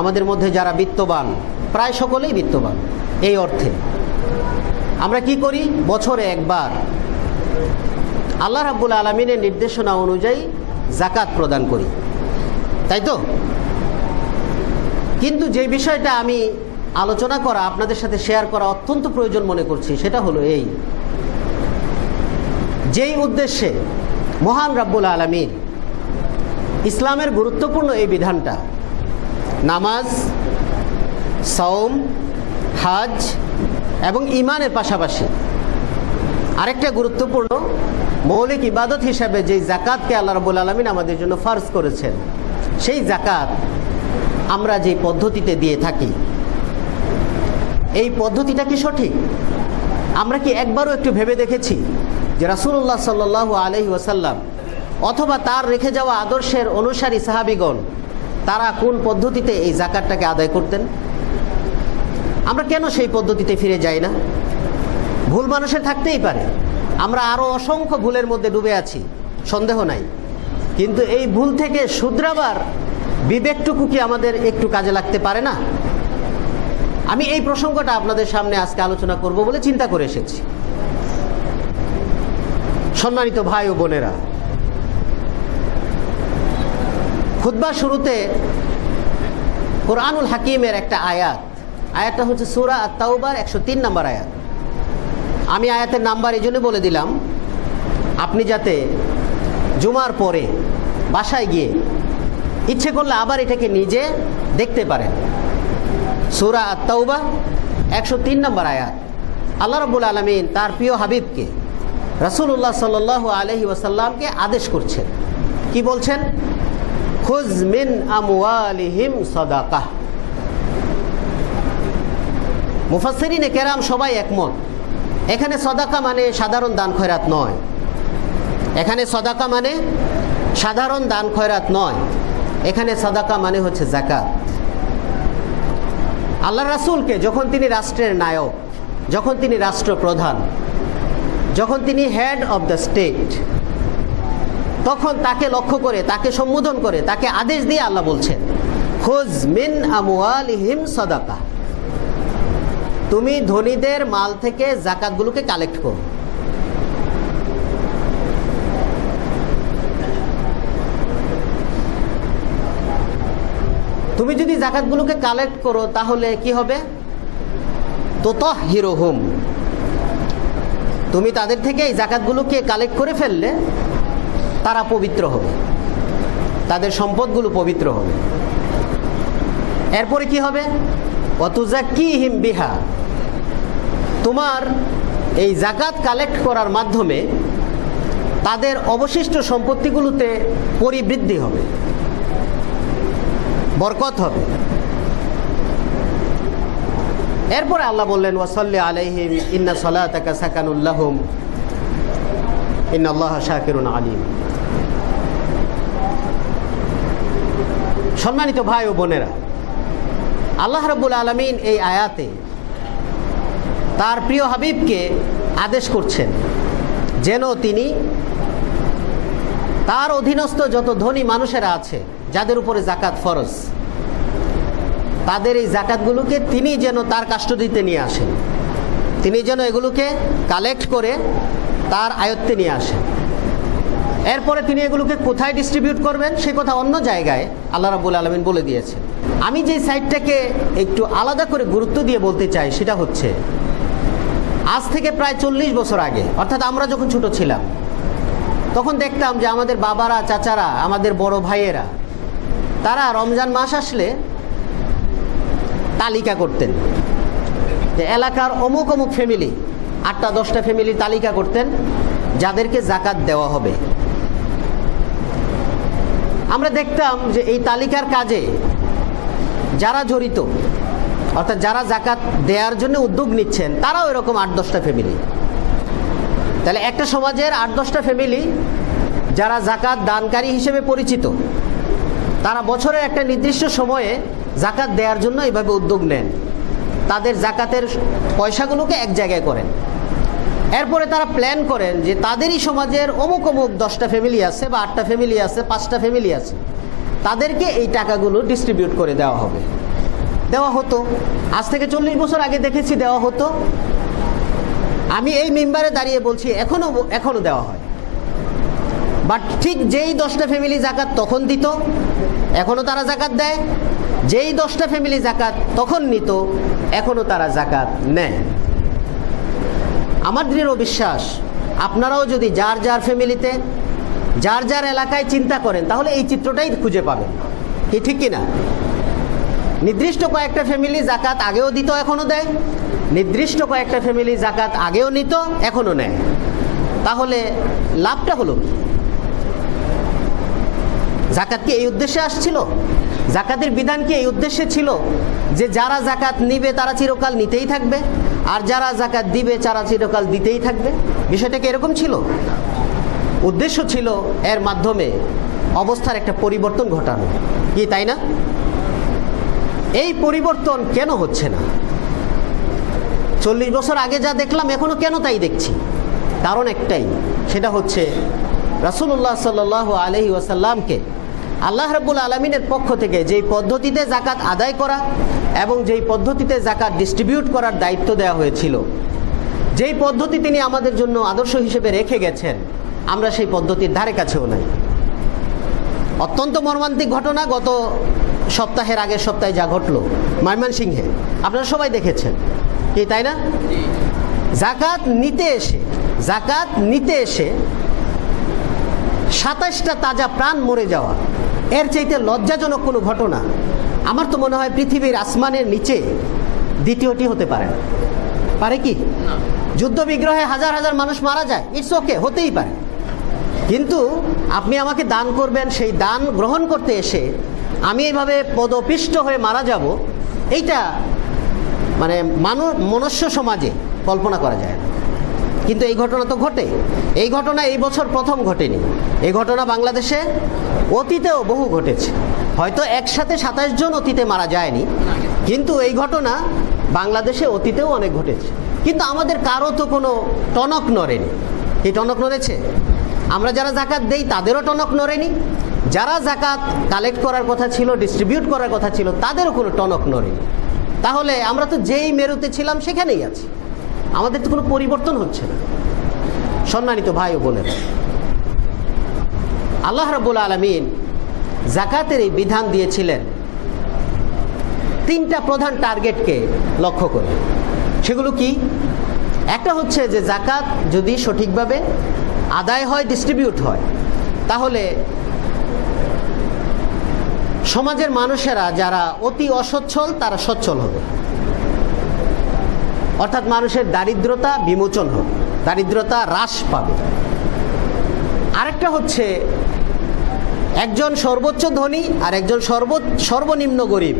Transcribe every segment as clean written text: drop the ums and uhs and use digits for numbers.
আমাদের মধ্যে যারা বিত্তবান, প্রায় সকলেই বিত্তবান, এই অর্থে আমরা কি করি, বছরে একবার আল্লাহ রাব্বুল আলামিনের নির্দেশনা অনুযায়ী যাকাত প্রদান করি, তাই তো? কিন্তু যে বিষয়টা আমি আলোচনা করা, আপনাদের সাথে শেয়ার করা অত্যন্ত প্রয়োজন মনে করছি, সেটা হলো এই, যেই উদ্দেশ্যে মহান রাব্বুল আলামিন ইসলামের গুরুত্বপূর্ণ এই বিধানটা, নামাজ, সাওম, হজ এবং ঈমানের পাশাপাশি আরেকটা গুরুত্বপূর্ণ মৌলিক ইবাদত হিসাবে যেই যাকাতকে আল্লাহ রাব্বুল আলামিন আমাদের জন্য ফরজ করেছেন, সেই যাকাত আমরা যে পদ্ধতিতে দিয়ে থাকি, এই পদ্ধতিটা কি সঠিক? আমরা কি একবারও একটু ভেবে দেখেছি যে রাসূলুল্লাহ সাল্লাল্লাহু আলাইহি ওয়াসাল্লাম অথবা তার রেখে যাওয়া আদর্শের অনুসারী সাহাবীগণ তারা কোন পদ্ধতিতে এই যাকাতটাকে আদায় করতেন? আমরা কেন সেই পদ্ধতিতে ফিরে যাই না? ভুল মানুষের থাকতেই পারে, আমরা আরও অসংখ্য ভুলের মধ্যে ডুবে আছি, সন্দেহ নাই, কিন্তু এই ভুল থেকে শুধরাবার বিবেকটুকু কি আমাদের একটু কাজে লাগতে পারে না? আমি এই প্রসঙ্গটা আপনাদের সামনে আজকে আলোচনা করব বলে চিন্তা করে এসেছি। সম্মানিত ভাই ও বোনেরা, খুতবার শুরুতে কোরআনুল হাকিমের একটা আয়াতটা হচ্ছে সূরা আত-তাওবার 103 নম্বর আয়াত। আমি আয়াতের নাম্বার এই জন্য বলে দিলাম, আপনি যাতে জুমার পরে বাসায় গিয়ে ইচ্ছে করলে আবার এটাকে নিজে দেখতে পারেন। সূরা আত-তাওবা 103 নম্বর আয়াত। আল্লাহ রাব্বুল আলামিন তার প্রিয় হাবিবকে রাসূলুল্লাহ সাল্লাল্লাহু আলাইহি ওয়াসাল্লামকে আদেশ করছেন, কি বলছেন? খুয মিন আমওয়ালিহিম সাদাকাহ। মুফাসসিরিনে কেরাম সবাই একমত, এখানে সাদাকা মানে সাধারণ দান খয়রাত নয়, এখানে সাদাকা মানে সাধারণ দান খয়রাত নয়, এখানে সাদাকা মানে হচ্ছে যাকাত। আল্লাহ রাসূলকে যখন তিনি রাষ্ট্রের নায়ক, যখন তিনি রাষ্ট্রপ্রধান, যখন তিনি হেড অব দ্য স্টেট, তখন তাকে লক্ষ্য করে, তাকে সম্বোধন করে, তাকে আদেশ দিয়ে আল্লাহ বলছেন, খুয মিন আমওয়ালিহিম সাদাকা, তুমি ধনীদের মাল থেকে যাকাতগুলোকে কালেক্ট করো। তুমি যদি যাকাতগুলোকে কালেক্ট করো তাহলে কি হবে? তুতাহহিরুহুম, তুমি তাদের থেকে এই যাকাতগুলোকে কালেক্ট করে ফেললে তারা পবিত্র হবে, তাদের সম্পদগুলো পবিত্র হবে। এরপরে কি হবে? ওয়াতুযাক্কিহিম বিহা, তোমার এই যাকাত কালেক্ট করার মাধ্যমে তাদের অবশিষ্ট সম্পত্তিগুলোতে পরিবৃদ্ধি হবে, বরকত হবে। এরপরে আল্লাহ বললেন, ওয়াসাল্লি আলাইহিম ইন্না সালাতাকা সাকানুল লাহুম ইন্নাল্লাহা শাকিরুন আলিম। সম্মানিত ভাই ও বোনেরা, আল্লাহ রাব্বুল আলামিন এই আয়াতে তার প্রিয় হাবিবকে আদেশ করছেন যেন তিনি তার অধীনস্থ যত ধনী মানুষেরা আছে, যাদের উপরে যাকাত ফরজ, তাদের এই যাকাতগুলোকে তিনি যেন তার কাস্টডিতে নিয়ে আসেন, তিনি যেন এগুলোকে কালেক্ট করে তার আয়ত্তে নিয়ে আসেন। এরপরে তিনি এগুলোকে কোথায় ডিস্ট্রিবিউট করবেন সে কথা অন্য জায়গায় আল্লাহ রাব্বুল আলামিন বলে দিয়েছেন। আমি যে সাইডটাকে একটু আলাদা করে গুরুত্ব দিয়ে বলতে চাই সেটা হচ্ছে, আজ থেকে প্রায় 40 বছর আগে, অর্থাৎ আমরা যখন ছোট ছিলাম তখন দেখতাম যে আমাদের বাবারা, চাচারা, আমাদের বড় ভাইয়েরা, তারা রমজান মাস আসলে তালিকা করতেন যে এলাকার অমুক অমুক ফ্যামিলি, 8টা-10টা ফ্যামিলির তালিকা করতেন যাদেরকে যাকাত দেওয়া হবে। আমরা দেখতাম যে এই তালিকার কাজে যারা জড়িত, অর্থাৎ যারা যাকাত দেওয়ার জন্য উদ্যোগ নিচ্ছেন, তারাও এরকম 8-10টা ফ্যামিলি। তাহলে একটা সমাজের 8-10টা ফ্যামিলি যারা যাকাত দানকারী হিসেবে পরিচিত, তারা বছরের একটা নির্দিষ্ট সময়ে যাকাত দেওয়ার জন্য এইভাবে উদ্যোগ নেন, তাদের যাকাতের পয়সাগুলোকে এক জায়গায় করেন। এরপরে তারা প্ল্যান করেন যে তাদেরই সমাজের অমুক অমুক 10টা ফ্যামিলি আছে বা 8টা ফ্যামিলি আছে, 5টা ফ্যামিলি আছে, তাদেরকে এই টাকাগুলো ডিস্ট্রিবিউট করে দেওয়া হবে। দেওয়া হতো, আজ থেকে 40 বছর আগে দেখেছি দেওয়া হতো। আমি এই মিম্বারে দাঁড়িয়ে বলছি এখনো দেওয়া হয়। বাট ঠিক যেই 10টা ফ্যামিলি জাকাত তখন দিত, এখনো তারা জাকাত দেয়। যেই 10টা ফ্যামিলি জাকাত তখন নিত, এখনো তারা জাকাত নেয়। আমার দৃঢ় বিশ্বাস, আপনারাও যদি যার যার ফ্যামিলিতে যার যার এলাকায় চিন্তা করেন, তাহলে এই চিত্রটাই খুঁজে পাবেন। কি ঠিক কিনা? নির্দিষ্ট কয়েকটা ফ্যামিলি জাকাত আগেও দিত, এখনো দেয়। নির্দিষ্ট কয়েকটা ফ্যামিলি জাকাত আগেও নিত, এখনো নেয়। তাহলে লাভটা হলো কি? জাকাত কি এই উদ্দেশ্যে আসছিল? জাকাতের বিধান কি এই উদ্দেশ্যে ছিল যে যারা জাকাত নিবে তারা চিরকাল নিতেই থাকবে, আর যারা জাকাত দিবে তারা চিরকাল দিতেই থাকবে? বিষয়টা কি এরকম ছিল? উদ্দেশ্য ছিল এর মাধ্যমে অবস্থার একটা পরিবর্তন ঘটানো, কি তাই না? এই পরিবর্তন কেন হচ্ছে না? 40 বছর আগে যা দেখলাম এখনো কেন তাই দেখছি? কারণ একটাই, সেটা হচ্ছে রাসূলুল্লাহ সাল্লাল্লাহু আলাইহি ওয়াসাল্লামকে আল্লাহ রাব্বুল আলামিনের পক্ষ থেকে যেই পদ্ধতিতে জাকাত আদায় করা এবং যেই পদ্ধতিতে জাকাত ডিস্ট্রিবিউট করার দায়িত্ব দেওয়া হয়েছিল, যেই পদ্ধতি তিনি আমাদের জন্য আদর্শ হিসেবে রেখে গেছেন, আমরা সেই পদ্ধতির ধারে কাছেও নাই। অত্যন্ত মর্মান্তিক ঘটনা গত সপ্তাহের আগের সপ্তাহে যা ঘটলো ময়মনসিংহে, আপনারা সবাই দেখেছেন, কি তাই না? জাকাত নিতে এসে 27টা তাজা প্রাণ মরে যাওয়া, এর চাইতে লজ্জাজনক কোনো ঘটনা আমার তো মনে হয় পৃথিবীর আসমানের নিচে দ্বিতীয়টি হতে পারে না। পারে কি? যুদ্ধ বিগ্রহে হাজার হাজার মানুষ মারা যায়, ইটস ওকে, হতেই পারে। কিন্তু আপনি আমাকে দান করবেন, সেই দান গ্রহণ করতে এসে আমি এইভাবে পদপিষ্ট হয়ে মারা যাব, এইটা মানে মনুষ্য সমাজে কল্পনা করা যায় না। কিন্তু এই ঘটনা তো ঘটে। এই ঘটনা এই বছর প্রথম ঘটেনি, এই ঘটনা বাংলাদেশে অতীতেও বহু ঘটেছে। হয়তো একসাথে 27 জন অতীতে মারা যায়নি, কিন্তু এই ঘটনা বাংলাদেশে অতীতেও অনেক ঘটেছে। কিন্তু আমাদের কারো তো কোনো টনক নড়েনি। কি টনক নড়েছে? আমরা যারা জাকাত দেই তাদেরও টনক নড়েনি, যারা জাকাত কালেক্ট করার কথা ছিল, ডিস্ট্রিবিউট করার কথা ছিল, তাদেরও কোনো টনক নড়েনি। তাহলে আমরা তো যেই মেরুতে ছিলাম সেখানেই আছি, আমাদের তো কোনো পরিবর্তন হচ্ছে না। সম্মানিত ভাই ও বোনেরা, আল্লাহ রাব্বুল আলামিন জাকাতের এই বিধান দিয়েছিলেন 3টা প্রধান টার্গেটকে লক্ষ্য করে। সেগুলো কি? একটা হচ্ছে যে জাকাত যদি সঠিকভাবে আদায় হয়, ডিস্ট্রিবিউট হয়, তাহলে সমাজের মানুষেরা যারা অতি অসচ্ছল তারা সচ্ছল হবে, অর্থাৎ মানুষের দারিদ্রতা বিমোচন হবে, দারিদ্রতা হ্রাস পাবে। আরেকটা হচ্ছে একজন সর্বোচ্চ ধনী আর একজন সর্বনিম্ন গরিব,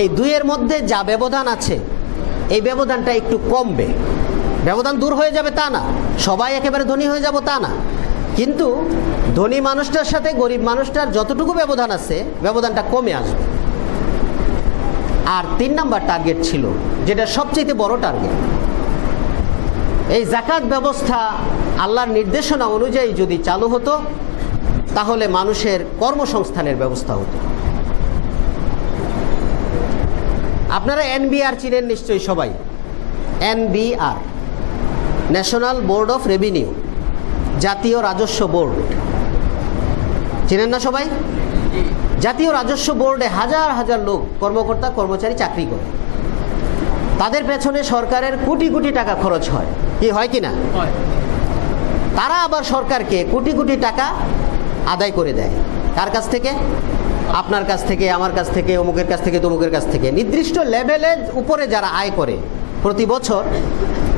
এই দুইয়ের মধ্যে যা ব্যবধান আছে এই ব্যবধানটা একটু কমবে। ব্যবধান দূর হয়ে যাবে তা না, সবাই একেবারে ধনী হয়ে যাব তা না, কিন্তু ধনী মানুষটার সাথে গরিব মানুষটার যতটুকু ব্যবধান আছে ব্যবধানটা কমে আসবে। আর 3 নাম্বার টার্গেট ছিল, যেটা সবচেয়ে বড় টার্গেট, এই জাকাত ব্যবস্থা আল্লাহর নির্দেশনা অনুযায়ী যদি চালু হতো তাহলে মানুষের কর্মসংস্থানের ব্যবস্থা হতো। আপনারা এনবিআর চিনেন নিশ্চয়ই সবাই। NBR, national board of revenue, জাতীয় রাজস্ব বোর্ড, চিনেন না সবাই? জাতীয় রাজস্ব বোর্ডে হাজার হাজার লোক, কর্মকর্তা কর্মচারী চাকরি করে। তাদের পেছনে সরকারের কোটি কোটি টাকা খরচ হয়, কি হয় কি না? তারা আবার সরকারকে কোটি কোটি টাকা আদায় করে দেয়। কার কাছ থেকে? আপনার কাছ থেকে, আমার কাছ থেকে, অমুকের কাছ থেকে, তমুকের কাছ থেকে। নির্দিষ্ট লেভেলের উপরে যারা আয় করে প্রতি বছর,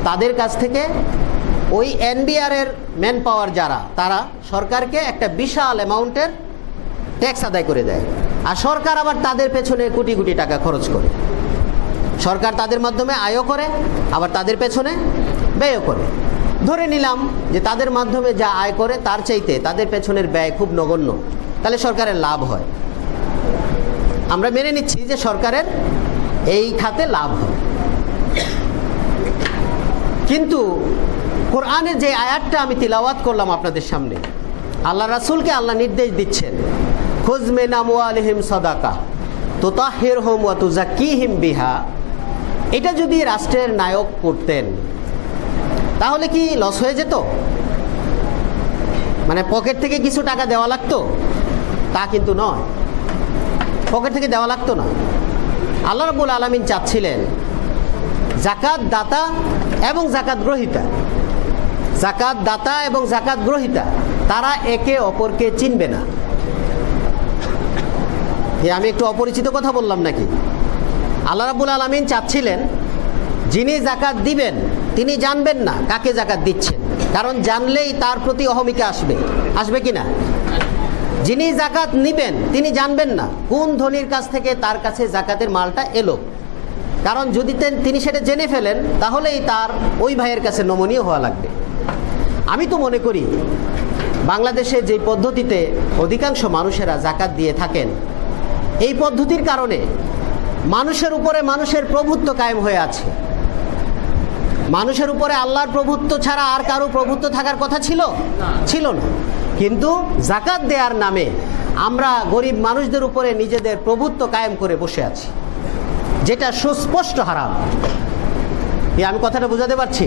তাদের কাছ থেকে ওই এনবিআর এর ম্যান পাওয়ার যারা, তারা সরকারকে একটা বিশাল অ্যামাউন্টের ট্যাক্স আদায় করে দেয়। আর সরকার আবার তাদের পেছনে কোটি কোটি টাকা খরচ করে। সরকার তাদের মাধ্যমে আয়ও করে, আবার তাদের পেছনে ব্যয়ও করে। ধরে নিলাম যে তাদের মাধ্যমে যা আয় করে তার চাইতে তাদের পেছনের ব্যয় খুব নগণ্য, তাহলে সরকারের লাভ হয়। আমরা মেনে নিচ্ছি যে সরকারের এই খাতে লাভ হয়। কিন্তু কোরআনের যে আয়াতটা আমি তিলাওয়াত করলাম আপনাদের সামনে, আল্লাহ রাসূলকে আল্লাহ নির্দেশ দিচ্ছেন, খুয মিন আমওয়ালিহিম সাদাকা, তুতাহহিরহুম ওয়া তুযাক্কিহিম বিহা, এটা যদি রাষ্ট্রের নায়ক করতেন তাহলে কি লস হয়ে যেত? মানে পকেট থেকে কিছু টাকা দেওয়া লাগতো? তা কিন্তু নয়, পকেট থেকে দেওয়া লাগতো না। আল্লাহ রাব্বুল আলামিন চাচ্ছিলেন যাকাত দাতা এবং যাকাত গ্রহীতা, যাকাত দাতা এবং যাকাত গ্রহীতা তারা একে অপরকে চিনবে না। আমি একটু অপরিচিত কথা বললাম নাকি? আল্লাহ রাব্বুল আলামিন চাচ্ছিলেন যিনি যাকাত দিবেন তিনি জানবেন না কাকে যাকাত দিচ্ছেন, কারণ জানলেই তার প্রতি অহমিকা আসবে, আসবে কি না? যিনি যাকাত নিবেন তিনি জানবেন না কোন ধনীর কাছ থেকে তার কাছে যাকাতের মালটা এলো, কারণ যদি তিনি সেটা জেনে ফেলেন তাহলেই তার ওই ভাইয়ের কাছে নমনীয় হওয়া লাগবে। আমি তো মনে করি বাংলাদেশে যে পদ্ধতিতে অধিকাংশ মানুষেরা যাকাত দিয়ে থাকেন, এই পদ্ধতির কারণে মানুষের উপরে মানুষের প্রভুত্ব কায়েম হয়ে আছে। মানুষের উপরে আল্লাহর প্রভুত্ব ছাড়া আর কারো প্রভুত্ব থাকার কথা ছিল না, কিন্তু যাকাত দেওয়ার নামে আমরা গরিব মানুষদের উপরে নিজেদের প্রভুত্ব কায়েম করে বসে আছি, যেটা সুস্পষ্ট হারাম। আমি কথাটা বোঝাতে পারছি?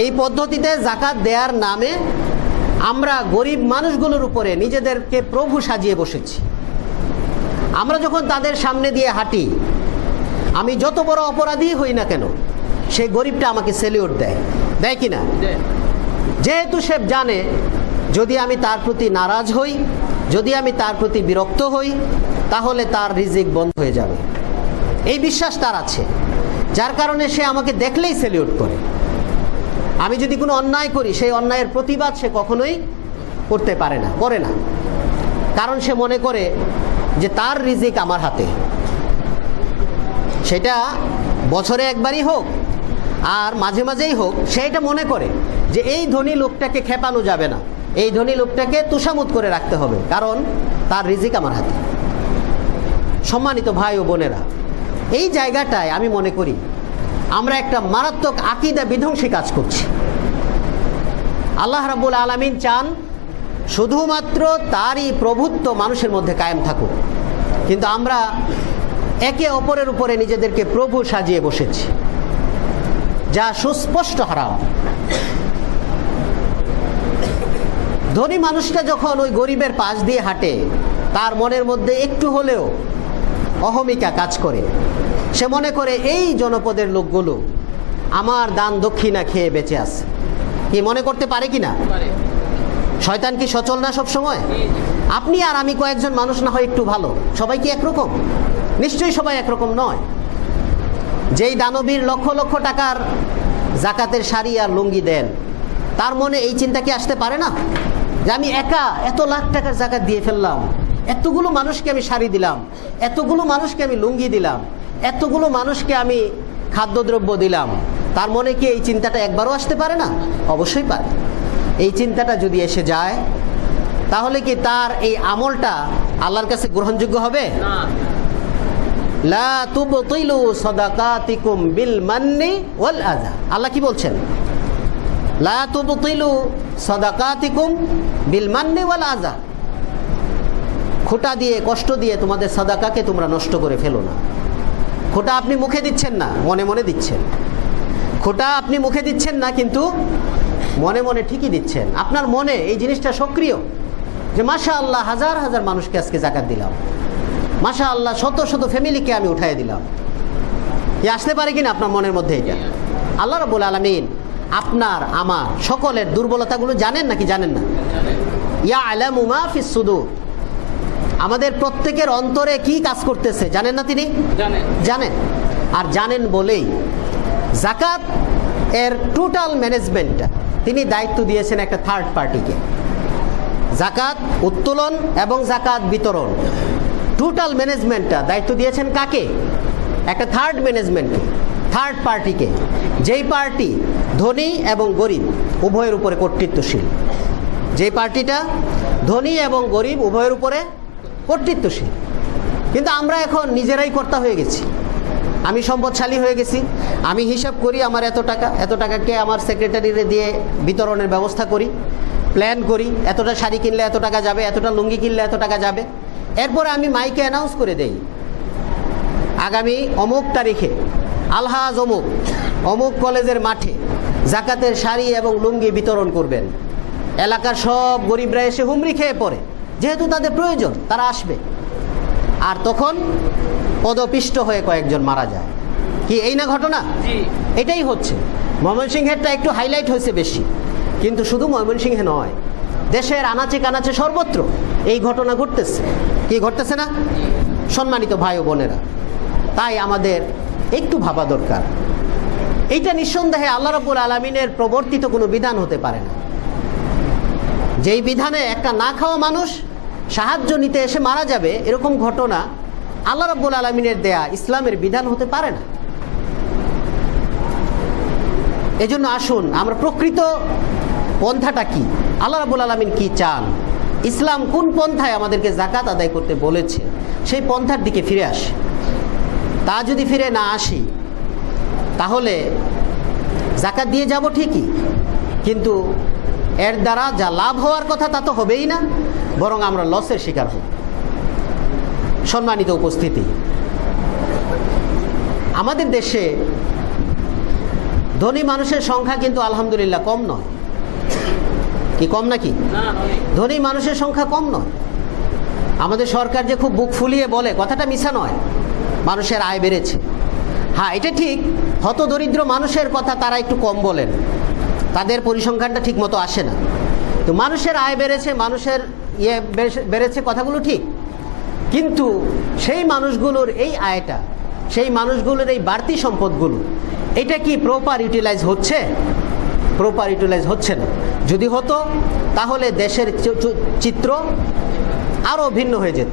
এই পদ্ধতিতে যাকাত দেওয়ার নামে আমরা গরিব মানুষগুলোর উপরে নিজেদেরকে প্রভু সাজিয়ে বসেছি। আমরা যখন তাদের সামনে দিয়ে হাঁটি, আমি যত বড় অপরাধী হই না কেন, সেই গরিবটা আমাকে সেলিউট দেয় কি না? যেহেতু সে জানে যদি আমি তার প্রতি নারাজ হই, যদি আমি তার প্রতি বিরক্ত হই, তাহলে তার রিজিক বন্ধ হয়ে যাবে, এই বিশ্বাস তার আছে, যার কারণে সে আমাকে দেখলেই সেলিউট করে। আমি যদি কোনো অন্যায় করি, সেই অন্যায়ের প্রতিবাদ সে কখনোই করতে পারে না, করে না, কারণ সে মনে করে যে তার রিজিক আমার হাতে। সেটা বছরে একবারই হোক আর মাঝে মাঝেই হোক, সে এটা মনে করে যে এই ধনী লোকটাকে খেপানো যাবে না, এই ধনী লোকটাকে তুষামুত করে রাখতে হবে, কারণ তার রিজিক আমার হাতে। সম্মানিত ভাই ও বোনেরা, এই জায়গাটায় আমি মনে করি আমরা একটা মারাত্মক আকীদা বিধ্বংসী কাজ করছি। আল্লাহ রাব্বুল আলামিন চান শুধুমাত্র তারই প্রভুত্ব মানুষের মধ্যে কায়েম থাকুক, কিন্তু আমরা একে অপরের উপরে নিজেদেরকে প্রভু সাজিয়ে বসেছি, যা সুস্পষ্ট হারাম। ধনী মানুষটা যখন ওই গরিবের পাশ দিয়ে হাঁটে, তার মনের মধ্যে একটু হলেও অহমিকা কাজ করে। সে মনে করে এই জনপদের লোকগুলো আমার দান দক্ষিণা খেয়ে বেঁচে আছে। কি মনে করতে পারে কি না? শয়তান কি সচল না সব সময়? আপনি আর আমি কয়েকজন মানুষ না হয় একটু ভালো, সবাই কি একরকম? নিশ্চয়ই সবাই একরকম নয়। যেই দানবীর লক্ষ লক্ষ টাকার যাকাতের শাড়ি আর লুঙ্গি দেন, তার মনে এই চিন্তা কি আসতে পারে না যে আমি একা এত লাখ টাকার যাকাত দিয়ে ফেললাম, এতগুলো মানুষকে আমি শাড়ি দিলাম, এতগুলো মানুষকে আমি লুঙ্গি দিলাম, এতগুলো মানুষকে আমি খাদ্যদ্রব্য দিলাম, তার মনে কি এই চিন্তাটা একবারও আসতে পারে না? অবশ্যই পারে। এই চিন্তাটা যদি এসে যায়, তাহলে কি তার এই আমলটা আল্লাহর কাছে গ্রহণযোগ্য হবে? না। লা তুবতিলু সাদাকাতিকুম বিল মান্নি ওয়াল আযা। আল্লাহ কি বলছেন? লা তুবতিলু সাদাকাতিকুম বিল মান্নি ওয়াল আযা। খোঁটা দিয়ে, কষ্ট দিয়ে তোমাদের সাদাকাকে তোমরা নষ্ট করে ফেলো না। খোঁটা আপনি মুখে দিচ্ছেন না, মনে মনে দিচ্ছেন। খোঁটা আপনি মুখে দিচ্ছেন না, কিন্তু মনে মনে ঠিকই দিচ্ছেন। আপনার মনে এই জিনিসটা সক্রিয় যে মাশাআল্লাহ হাজার হাজার মানুষকে আজকে যাকাত দিলাম, মাশাআল্লাহ শত শত ফ্যামিলিকে আমি উঠাই দিলাম। কি আসতে পারে কিনা আপনার মনের মধ্যে এটা? আল্লাহ রাব্বুল আলামিন আপনার আমার সকলের দুর্বলতাগুলো জানেন নাকি জানেন না? ইয়ালামু মা ফিস সুদূর। আমাদের প্রত্যেকের অন্তরে কি কাজ করতেছে জানেন না তিনি? জানেন। আর জানেন বলেই যাকাত এর টোটাল ম্যানেজমেন্টটা তিনি দায়িত্ব দিয়েছেন একটা থার্ড পার্টিকে। যাকাত উত্তোলন এবং যাকাত বিতরণ টোটাল ম্যানেজমেন্টটা দায়িত্ব দিয়েছেন কাকে? একটা থার্ড ম্যানেজমেন্টকে, থার্ড পার্টিকে, যেই পার্টি ধনী এবং গরিব উভয়ের উপরে কর্তৃত্বশীল। যেই পার্টিটা ধনী এবং গরিব উভয়ের উপরে কর্তৃত্বশীল। কিন্তু আমরা এখন নিজেরাই কর্তা হয়ে গেছি। আমি সম্পদশালী হয়ে গেছি, আমি হিসাব করি আমার এত টাকা, এত টাকাকে আমার সেক্রেটারিরে দিয়ে বিতরণের ব্যবস্থা করি, প্ল্যান করি, এতটা শাড়ি কিনলে এত টাকা যাবে, এতটা লুঙ্গি কিনলে এত টাকা যাবে। এরপরে আমি মাইকে অ্যানাউন্স করে দেই আগামী অমুক তারিখে আলহাজ অমুক অমুক কলেজের মাঠে জাকাতের শাড়ি এবং লুঙ্গি বিতরণ করবেন। এলাকার সব গরিবরা এসে হুমড়ি খেয়ে পড়ে, যেহেতু তাদের প্রয়োজন তারা আসবে। আর তখন পদপিষ্ট হয়ে কয়েকজন মারা যায়। কি এই না ঘটনা? এটাই হচ্ছে। ময়মনসিংহেরটা একটু হাইলাইট হয়েছে বেশি, কিন্তু শুধু ময়মনসিংহে নয়, দেশের আনাচে কানাচে সর্বত্র এই ঘটনা ঘটতেছে। কি ঘটতেছে না সম্মানিত ভাই ও বোনেরা? তাই আমাদের একটু ভাবা দরকার। এইটা নিঃসন্দেহে আল্লাহ রাব্বুল আলামিনের প্রবর্তিত কোনো বিধান হতে পারে না। যেই বিধানে একটা না খাওয়া মানুষ সাহায্য নিতে এসে মারা যাবে, এরকম ঘটনা আল্লাহ রাব্বুল আলামিনের দেয়া ইসলামের বিধান হতে পারে না। এজন্য আসুন আমরা প্রকৃত পন্থাটা কি, আল্লাহ রাব্বুল আলামিন কি চান, ইসলাম কোন পন্থায় আমাদেরকে যাকাত আদায় করতে বলেছে, সেই পন্থার দিকে ফিরে আসি। তা যদি ফিরে না আসি তাহলে যাকাত দিয়ে যাব ঠিকই, কিন্তু এর দ্বারা যা লাভ হওয়ার কথা তা তো হবেই না, বরং আমরা লসের শিকার হব। সম্মানিত উপস্থিতি, আমাদের দেশে ধনী মানুষের সংখ্যা কিন্তু আলহামদুলিল্লাহ কম নয়। কি কম নাকি? ধনী মানুষের সংখ্যা কম নয়। আমাদের সরকার যে খুব বুক ফুলিয়ে বলে, কথাটা মিছা নয়, মানুষের আয় বেড়েছে। হ্যাঁ, এটা ঠিক, হতদরিদ্র মানুষের কথা তারা একটু কম বলেন, তাদের পরিসংখ্যানটা ঠিক মতো আসে না। তো মানুষের আয় বেড়েছে, মানুষের বেড়েছে, কথাগুলো ঠিক, কিন্তু সেই মানুষগুলোর এই আয়টা, সেই মানুষগুলোর এই বাড়তি সম্পদগুলো, এটা কি প্রপার ইউটিলাইজ হচ্ছে? প্রপার ইউটিলাইজ হচ্ছে না। যদি হতো তাহলে দেশের চিত্র আরও ভিন্ন হয়ে যেত।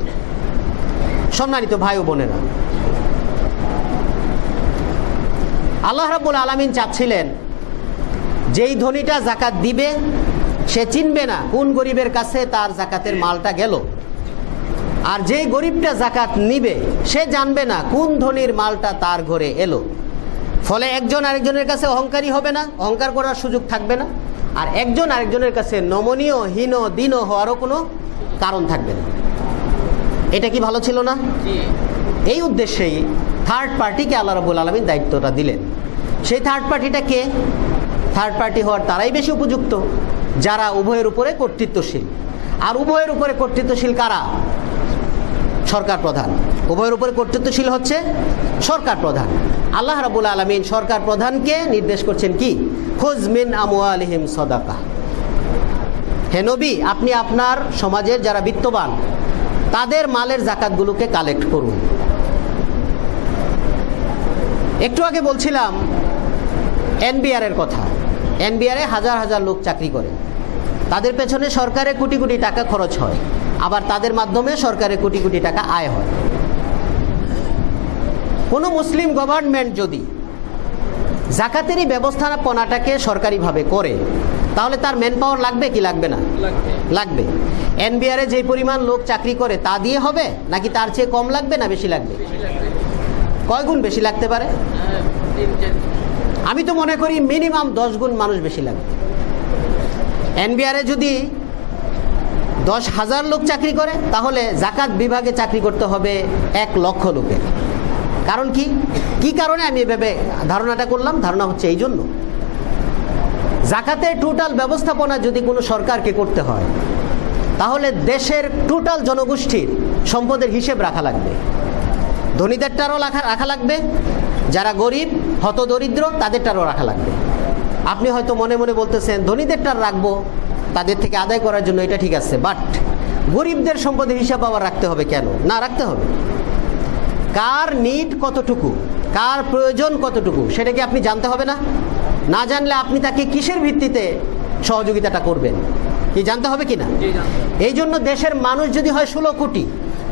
সম্মানিত ভাই ও বোনেরা, আল্লাহ রাব্বুল আলামিন চাচ্ছিলেন যেই ধনীটা যাকাত দিবে সে চিনবে না কোন গরিবের কাছে তার যাকাতের মালটা গেল, আর যেই গরিবটা যাকাত নিবে সে জানবে না কোন ধনীর মালটা তার ঘরে এলো। ফলে একজন আরেকজনের কাছে অহংকারী হবে না, অহংকার করার সুযোগ থাকবে না, আর একজন আরেকজনের কাছে নমনীয় হীন দীন হওয়ারও কোনো কারণ থাকবে না। এটা কি ভালো ছিল না? এই উদ্দেশ্যেই থার্ড পার্টিকে আল্লাহ রাব্বুল আলামিন দায়িত্বটা দিলেন। সেই থার্ড পার্টিটা কে? থার্ড পার্টি হওয়ার তারাই বেশি উপযুক্ত যারা উভয়ের উপরে কর্তৃত্বশীল। আর উভয়ের উপরে কর্তৃত্বশীল কারা? সরকার প্রধান। উভয়ের উপরে কর্তৃত্বশীল হচ্ছে সরকার প্রধান। আল্লাহ রাব্বুল আলামিন সরকার প্রধানকে নির্দেশ করছেন কি? খুয মিন আমওয়ালিহিম সাদাকা। হে নবী, আপনি আপনার সমাজের যারা বিত্তবান তাদের মালের যাকাতগুলোকে কালেক্ট করুন। একটু আগে বলছিলাম এনবিআরের কথা। এনবিআরে হাজার হাজার লোক চাকরি করে, তাদের পেছনে সরকারের কোটি কোটি টাকা খরচ হয়, আবার তাদের মাধ্যমে সরকারের কোটি কোটি টাকা আয় হয়। কোনো মুসলিম গভর্নমেন্ট যদি যাকাতেরই ব্যবস্থাপনাটাকে সরকারিভাবে করে তাহলে তার ম্যান পাওয়ার লাগবে কি লাগবে না? লাগবে। এনবিআরে যে পরিমাণ লোক চাকরি করে তা দিয়ে হবে, নাকি তার চেয়ে কম লাগবে না বেশি লাগবে? কয় গুণ বেশি লাগতে পারে? আমি তো মনে করি মিনিমাম 10 গুণ মানুষ বেশি লাগবে। এনবিআরে যদি 10,000 লোক চাকরি করে তাহলে জাকাত বিভাগে চাকরি করতে হবে 1 লক্ষ লোকের। কারণ কি? কি কারণে আমি এভাবে ধারণাটা করলাম? ধারণা হচ্ছে এই জন্য, জাকাতের টোটাল ব্যবস্থাপনা যদি কোনো সরকারকে করতে হয় তাহলে দেশের টোটাল জনগোষ্ঠীর সম্পদের হিসেব রাখা লাগবে। ধনীদেরটারও রাখা লাগবে, যারা গরিব হতদরিদ্র তাদেরটারও রাখা লাগবে। আপনি হয়তো মনে মনে বলতেছেন ধনীদেরটার রাখবো তাদের থেকে আদায় করার জন্য, এটা ঠিক আছে, বাট গরিবদের সম্পদের হিসাব আবার রাখতে হবে কেন? না, রাখতে হবে। কার নিড কতটুকু, কার প্রয়োজন কতটুকু, সেটা কি আপনি জানতে হবে না? না জানলে আপনি তাকে কিসের ভিত্তিতে সহযোগিতাটা করবেন, কি জানতে হবে কি না? এই জন্য দেশের মানুষ যদি হয় 16 কোটি,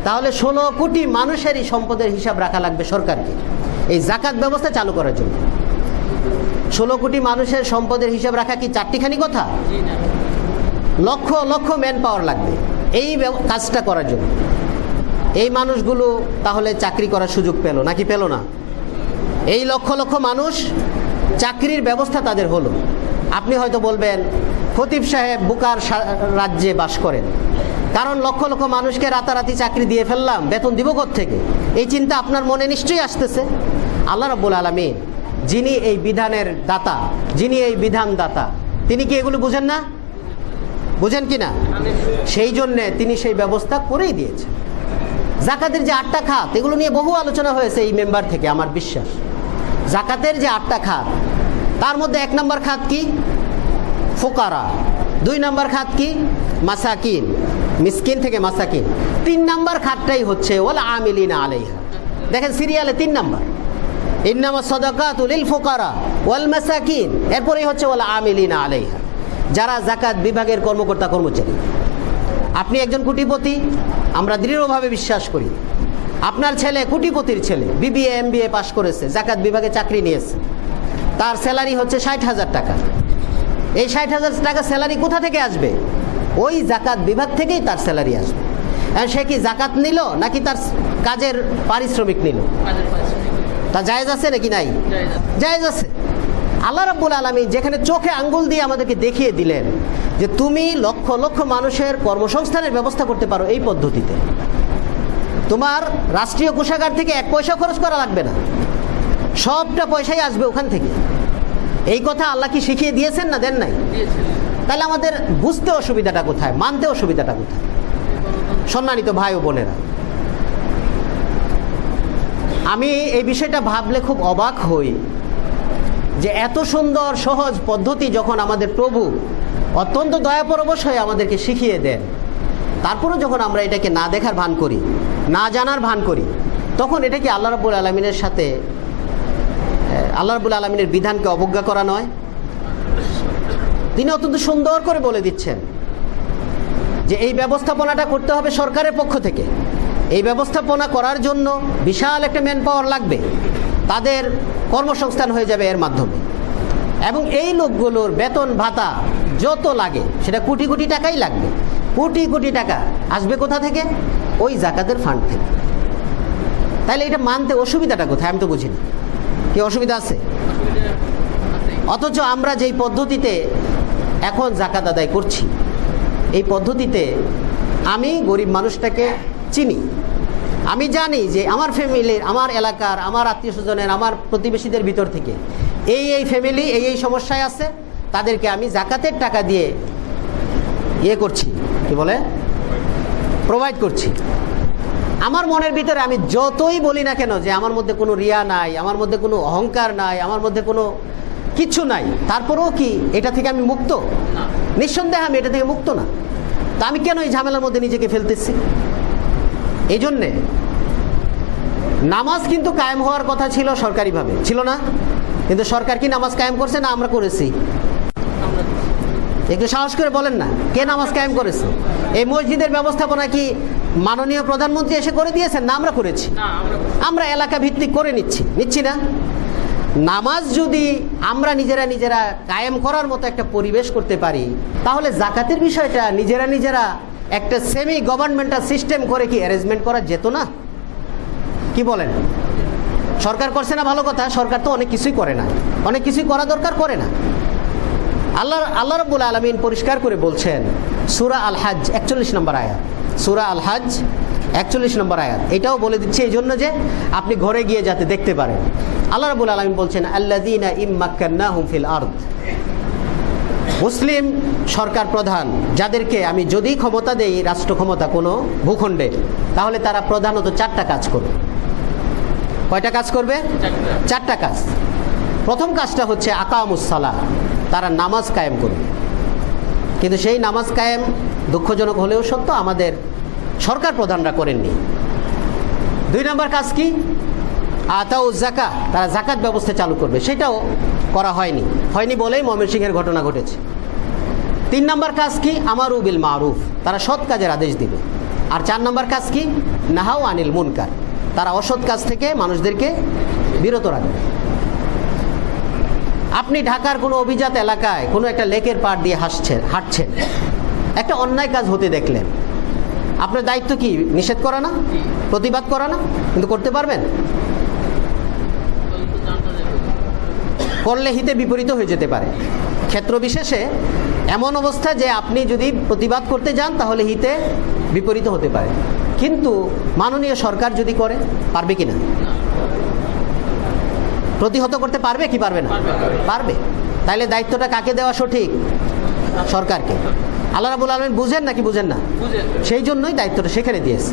তাহলে 16 কোটি মানুষেরই সম্পদের হিসাব রাখা লাগবে সরকারকে এই জাকাত ব্যবস্থা চালু করার জন্য। 16 কোটি মানুষের সম্পদের হিসাব রাখা কি চারটিখানি কথা? লক্ষ লক্ষ ম্যান পাওয়ার লাগবে এই কাজটা করার জন্য। এই মানুষগুলো তাহলে চাকরি করার সুযোগ পেল নাকি পেল না? এই লক্ষ লক্ষ মানুষ চাকরির ব্যবস্থা তাদের হলো। আপনি হয়তো বলবেন খতিব সাহেব বুকার রাজ্যে বাস করেন, কারণ লক্ষ লক্ষ মানুষকে রাতারাতি চাকরি দিয়ে ফেললাম, বেতন দিব কোত্থেকে, এই চিন্তা আপনার মনে নিশ্চয়ই আসতেছে। আল্লাহ রাব্বুল আলামিন যিনি এই বিধানের দাতা, যিনি এই বিধান দাতা, তিনি কি এগুলো বুঝেন না? বুঝেন কি না? সেই জন্যে তিনি সেই ব্যবস্থা করেই দিয়েছেন। জাকাতের যে 8টা খাত, এগুলো নিয়ে বহু আলোচনা হয়েছে এই মেম্বার থেকে, আমার বিশ্বাস। জাকাতের যে 8টা খাত, তার মধ্যে 1 নম্বর খাত কি? ফুকারা। 2 নম্বর খাত কি? মাসাকিন, মিসকিন থেকে মাসাকিন। 3 নম্বর খাতটাই হচ্ছে ওয়াল আমিলিনা আলাইহা। দেখেন সিরিয়ালে 3 নম্বর, ইন্নামাস সাদাকাতু লিল ফুকারা ওয়াল মাসাকিন, এরপরেই হচ্ছে ওয়াল আমিলিনা আলাইহা, যারা জাকাত বিভাগের কর্মকর্তা কর্মচারী। আপনি একজন কোটিপতি, আমরা দৃঢ়ভাবে বিশ্বাস করি। আপনার ছেলে কোটিপতির ছেলে, বিবিএ এমবিএ পাশ করেছে, জাকাত বিভাগে চাকরি নিয়েছে, তার স্যালারি হচ্ছে 60,000 টাকা। এই 60,000 টাকা স্যালারি কোথা থেকে আসবে? ওই জাকাত বিভাগ থেকেই তার স্যালারি আসবে। আর সে কি জাকাত নিল নাকি তার কাজের পারিশ্রমিক নিল? তা জায়েজ আছে নাকি নাই? জায়েজ আছে। আল্লাহ রাব্বুল আলামিন যেখানে চোখে আঙ্গুল দিয়ে আমাদেরকে দেখিয়ে দিলেন যে তুমি লক্ষ লক্ষ মানুষের কর্মসংস্থানের ব্যবস্থা করতে পারো এই পদ্ধতিতে, তোমার রাষ্ট্রীয় কোষাগার থেকে 1 পয়সা খরচ করা লাগবে না, সবটা পয়সাই আসবে ওখান থেকে। এই কথা আল্লাহ কি শিখিয়ে দিয়েছেন না দেন নাই? তাহলে আমাদের বুঝতে অসুবিধাটা কোথায়, মানতে অসুবিধাটা কোথায়? সম্মানিত ভাই ও বোনেরা, আমি এই বিষয়টা ভাবলে খুব অবাক হই যে এত সুন্দর সহজ পদ্ধতি যখন আমাদের প্রভু অত্যন্ত দয়াপরবশ হয়ে আমাদেরকে শিখিয়ে দেন, তারপরেও যখন আমরা এটাকে না দেখার ভান করি, না জানার ভান করি, তখন এটা কি আল্লাহ রাব্বুল আলামিনের সাথে, আল্লাহ রাব্বুল আলামিনের বিধানকে অবজ্ঞা করা নয়? তিনি অত্যন্ত সুন্দর করে বলে দিচ্ছেন যে এই ব্যবস্থাপনাটা করতে হবে সরকারের পক্ষ থেকে। এই ব্যবস্থাপনা করার জন্য বিশাল একটা ম্যান পাওয়ার লাগবে, তাদের কর্মসংস্থান হয়ে যাবে এর মাধ্যমে, এবং এই লোকগুলোর বেতন ভাতা যত লাগে সেটা কোটি কোটি টাকাই লাগবে। কোটি কোটি টাকা আসবে কোথা থেকে? ওই জাকাতের ফান্ড থেকে। তাহলে এটা মানতে অসুবিধাটা কোথায়? আমি তো বুঝি না, কি অসুবিধা আছে? অথচ আমরা যেই পদ্ধতিতে এখন জাকাত আদায় করছি, এই পদ্ধতিতে আমি গরিব মানুষটাকে চিনি, আমি জানি যে আমার ফ্যামিলির, আমার এলাকার, আমার আত্মীয় স্বজনের, আমার প্রতিবেশীদের ভিতর থেকে এই ফ্যামিলি এই সমস্যায় আছে, তাদেরকে আমি জাকাতের টাকা দিয়ে করছি, কি বলে, প্রোভাইড করছি। আমার মনের ভিতরে আমি যতই বলি না কেন যে আমার মধ্যে কোনো রিয়া নাই, আমার মধ্যে কোনো অহংকার নাই, আমার মধ্যে কোনো কিচ্ছু নাই, তারপরেও কি এটা থেকে আমি মুক্ত? নিঃসন্দেহে আমি এটা থেকে মুক্ত না। তা আমি কেন এই ঝামেলার মধ্যে নিজেকে ফেলতেছি? এই জন্যে নামাজ কিন্তু কায়েম হওয়ার কথা ছিল সরকারিভাবে, ছিল না? কিন্তু সরকার কি নামাজ কায়েম করছে না আমরা করেছি? একটু সাহস করে বলেন না, কে নামাজ কায়েম করেছে? এই মসজিদের ব্যবস্থাপনা কি মাননীয় প্রধানমন্ত্রী এসে করে দিয়েছেন না আমরা করেছি? আমরা এলাকা ভিত্তিক করে নিচ্ছি না? নামাজ যদি আমরা নিজেরা কায়েম করার মতো একটা পরিবেশ করতে পারি, তাহলে জাকাতের বিষয়টা নিজেরা একটা সেমি গভর্নমেন্টাল সিস্টেম করে কি অ্যারেঞ্জমেন্ট করা যেত না? কি বলেন? সরকার করছে না, ভালো কথা। সরকার তো অনেক কিছুই করে না, অনেক কিছুই করা দরকার, করে না। আল্লাহ রাব্বুল আলামিন পরিষ্কার করে বলছেন সূরা আল হজ 41 নম্বর আয়াত, সূরা আল হজ 41 নম্বর আয়াত। এটাও বলে দিচ্ছে এই জন্য যে আপনি ঘরে গিয়ে যাতে দেখতে পারেন। আল্লাহ রাব্বুল আলামিন বলছেন আল্লাযীনা ইম্মাক্কান্নাহুম ফিল আরদ, মুসলিম সরকার প্রধান যাদেরকে আমি যদি ক্ষমতা দেই, রাষ্ট্র ক্ষমতা কোনো ভূখণ্ডে, তাহলে তারা প্রধানত 4টা কাজ করবে। কয়টা কাজ করবে? 4টা কাজ। প্রথম কাজটা হচ্ছে আকামুস সালাহ, তারা নামাজ কায়েম করবে। কিন্তু সেই নামাজ কায়েম দুঃখজনক হলেও সত্য আমাদের সরকার প্রধানরা করেননি। 2 নম্বর কাজ কি? আতাউ যাকাত, তারা জাকাত ব্যবস্থা চালু করবে, সেটাও করা হয়নি বলেই ময়মনসিংহের ঘটনা ঘটেছে। 3 নম্বর কাজ কি? আমারু বিল মারুফ, তারা সৎ কাজের আদেশ দিবে। আর 4 নম্বর কাজ কি? নাহাউ আনিল মুনকার, তারা অসৎ কাজ থেকে মানুষদেরকে বিরত রাখবে। আপনি ঢাকার কোনো অভিজাত এলাকায় কোনো একটা লেকের পাড় দিয়ে হাঁটছেন, একটা অন্যায় কাজ হতে দেখলেন, আপনার দায়িত্ব কি? নিষেধ করা না, প্রতিবাদ করা না? কিন্তু করতে পারবেন? করলে হিতে বিপরীত হয়ে যেতে পারে। ক্ষেত্র বিশেষে এমন অবস্থা যে আপনি যদি প্রতিবাদ করতে যান তাহলে হিতে বিপরীত হতে পারে। কিন্তু মাননীয় সরকার যদি করে, পারবে কি না? প্রতিহত করতে পারবে কি পারবে না? পারবে। তাইলে দায়িত্বটা কাকে দেওয়া সঠিক? সরকারকে। আল্লাহ রাব্বুল আলামিন বুঝেন নাকি বুঝেন না? সেই জন্যই দায়িত্বটা সেখানে দিয়েছে।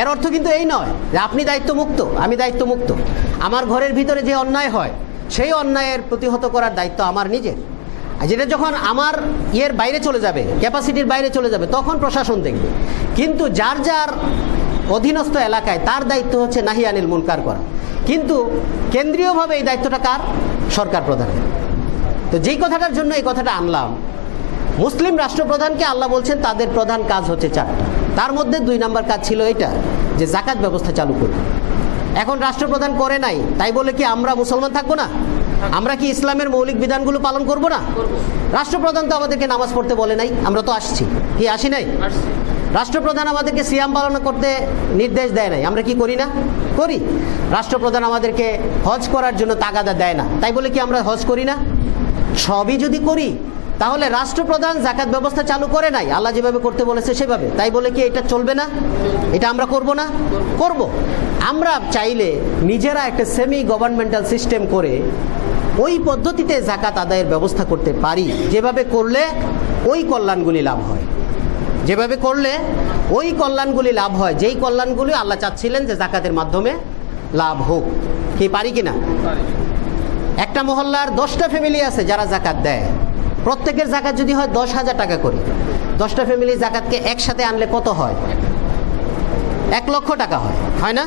এর অর্থ কিন্তু এই নয় যে আপনি দায়িত্ব মুক্ত, আমি দায়িত্ব মুক্ত। আমার ঘরের ভিতরে যে অন্যায় হয় সেই অন্যায়ের প্রতিহত করার দায়িত্ব আমার নিজের। আর যেটা যখন আমার বাইরে চলে যাবে, ক্যাপাসিটির বাইরে চলে যাবে, তখন প্রশাসন দেখবে। কিন্তু যার যার অধীনস্থ এলাকায় তার দায়িত্ব হচ্ছে নাহি আনিল মুনকার করা। কিন্তু কেন্দ্রীয়ভাবে এই দায়িত্বটা কার? সরকার প্রধানের। তো যেই কথাটার জন্য এই কথাটা আনলাম, মুসলিম রাষ্ট্রপ্রধানকে আল্লাহ বলছেন তাদের প্রধান কাজ হচ্ছে 4টা। তার মধ্যে 2 নম্বর কাজ ছিল এটা যে জাকাত ব্যবস্থা চালু করবে। এখন রাষ্ট্রপ্রধান করে নাই, তাই বলে কি আমরা মুসলমান থাকবো না? আমরা কি ইসলামের মৌলিক বিধানগুলো পালন করব না? রাষ্ট্রপ্রধান তো আমাদেরকে নামাজ পড়তে বলে নাই, আমরা তো আসছি, কি আসি নাই? রাষ্ট্রপ্রধান আমাদেরকে সিয়াম পালন করতে নির্দেশ দেয় নাই, আমরা কি করি না? করি। রাষ্ট্রপ্রধান আমাদেরকে হজ করার জন্য তাগাদা দেয় না, তাই বলে কি আমরা হজ করি না? সবই যদি করি, তাহলে রাষ্ট্রপ্রধান জাকাত ব্যবস্থা চালু করে নাই, আল্লাহ যেভাবে করতে বলেছে সেভাবে, তাই বলে কি এটা চলবে না? এটা আমরা করব না? করব। আমরা চাইলে নিজেরা একটা সেমি গভর্নমেন্টাল সিস্টেম করে ওই পদ্ধতিতে জাকাত আদায়ের ব্যবস্থা করতে পারি, যেভাবে করলে ওই কল্যাণগুলি লাভ হয়, যেভাবে করলে ওই কল্যাণগুলি লাভ হয়, যেই কল্যাণগুলি আল্লাহ চাচ্ছিলেন যে জাকাতের মাধ্যমে লাভ হোক। কি পারি কি না? একটা মহল্লার 10টা ফ্যামিলি আছে যারা জাকাত দেয়, প্রত্যেকের জাকাত যদি হয় 10,000 টাকা করে, 10টা ফ্যামিলি জাকাতকে একসাথে আনলে কত হয়? 1 লক্ষ টাকা হয়, হয় না?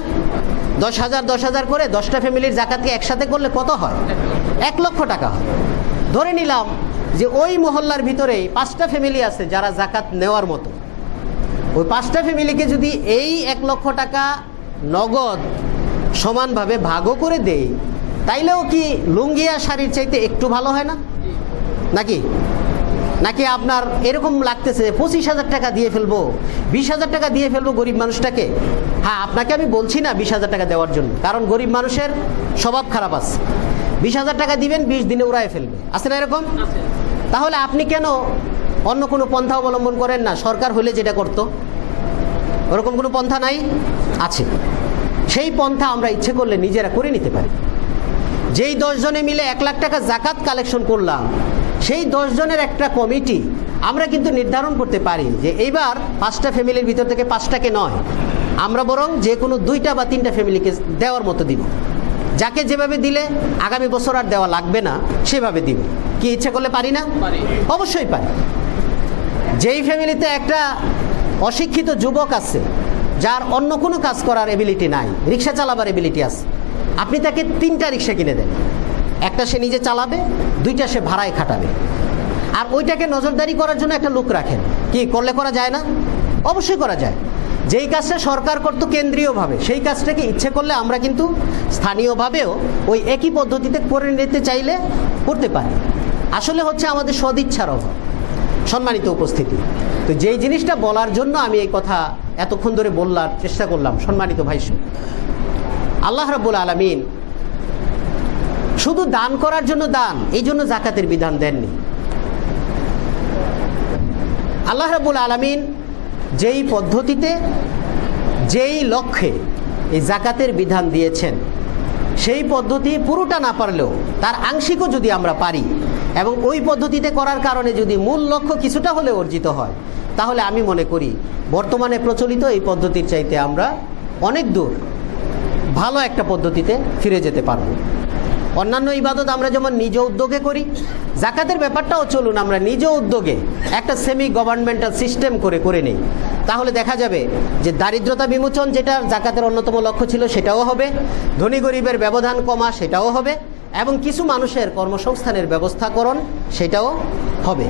10,000 10,000 করে 10টা ফ্যামিলির জাকাতকে একসাথে করলে কত হয়? 1 লক্ষ টাকা হয়। ধরে নিলাম যে ওই মহল্লার ভিতরেই 5টা ফ্যামিলি আছে যারা জাকাত নেওয়ার মতো। ওই 5টা ফ্যামিলিকে যদি এই 1 লক্ষ টাকা নগদ সমানভাবে ভাগও করে দেই, তাইলেও কি লুঙ্গিয়া শাড়ির চাইতে একটু ভালো হয় না? নাকি নাকি আপনার এরকম লাগতেছে 25,000 টাকা দিয়ে ফেলবো, 20,000 টাকা দিয়ে ফেলবো গরিব মানুষটাকে? হ্যাঁ, আপনাকে আমি বলছি না 20,000 টাকা দেওয়ার জন্য, কারণ গরিব মানুষের স্বভাব খারাপ আছে। 20,000 টাকা দিবেন, 20 দিনে উড়ায় ফেলবে, আছে না এরকম? তাহলে আপনি কেন অন্য কোনো পন্থা অবলম্বন করেন না? সরকার হলে যেটা করতো, ওরকম কোনো পন্থা নাই? আছে। সেই পন্থা আমরা ইচ্ছে করলে নিজেরা করে নিতে পারি। যেই 10 জনে মিলে 1 লাখ টাকা জাকাত কালেকশন করলাম, সেই 10 জনের একটা কমিটি আমরা কিন্তু নির্ধারণ করতে পারি যে এইবার 5টা ফ্যামিলির ভিতর থেকে 5টাকে নয়, আমরা বরং যে কোনো 2টা বা 3টা ফ্যামিলিকে দেওয়ার মতো দিব। যাকে যেভাবে দিলে আগামী বছর আর দেওয়া লাগবে না সেভাবে দিব। কি ইচ্ছে করলে পারি না? অবশ্যই পারি। যেই ফ্যামিলিতে একটা অশিক্ষিত যুবক আছে, যার অন্য কোনো কাজ করার এবিলিটি নাই, রিক্সা চালাবার এবিলিটি আছে, আপনি তাকে 3টা রিক্সা কিনে দেন। একটা সে নিজে চালাবে, 2টা সে ভাড়ায় খাটাবে, আর ওইটাকে নজরদারি করার জন্য একটা লোক রাখেন। কি করলে করা যায় না? অবশ্যই করা যায়। যেই কাজটা সরকার করতো কেন্দ্রীয়ভাবে, সেই কাজটাকে ইচ্ছে করলে আমরা কিন্তু স্থানীয়ভাবেও ওই একই পদ্ধতিতে করে নিতে চাইলে করতে পারি। আসলে হচ্ছে আমাদের সদিচ্ছার অভাব। সম্মানিত উপস্থিতি, তো যেই জিনিসটা বলার জন্য আমি এই কথা এতক্ষণ ধরে বলার চেষ্টা করলাম, সম্মানিত ভাই, আল্লাহ রাব্বুল আলামিন শুধু দান করার জন্য দান, এই জন্য জাকাতের বিধান দেননি। আল্লাহ রাব্বুল আলামিন যেই পদ্ধতিতে, যেই লক্ষ্যে এই জাকাতের বিধান দিয়েছেন, সেই পদ্ধতি পুরোটা না পারলেও তার আংশিকও যদি আমরা পারি এবং ওই পদ্ধতিতে করার কারণে যদি মূল লক্ষ্য কিছুটা হলে অর্জিত হয়, তাহলে আমি মনে করি বর্তমানে প্রচলিত এই পদ্ধতির চাইতে আমরা অনেক দূর ভালো একটা পদ্ধতিতে ফিরে যেতে পারব। অন্যান্য ইবাদত আমরা যেমন নিজ উদ্যোগে করি, জাকাতের ব্যাপারটাও চলুন আমরা নিজ উদ্যোগে একটা সেমি গভর্নমেন্টাল সিস্টেম করে নেই। তাহলে দেখা যাবে যে দারিদ্রতা বিমোচন, যেটা জাকাতের অন্যতম লক্ষ্য ছিল, সেটাও হবে, ধনী গরিবের ব্যবধান কমা সেটাও হবে, এবং কিছু মানুষের কর্মসংস্থানের ব্যবস্থাকরণ সেটাও হবে।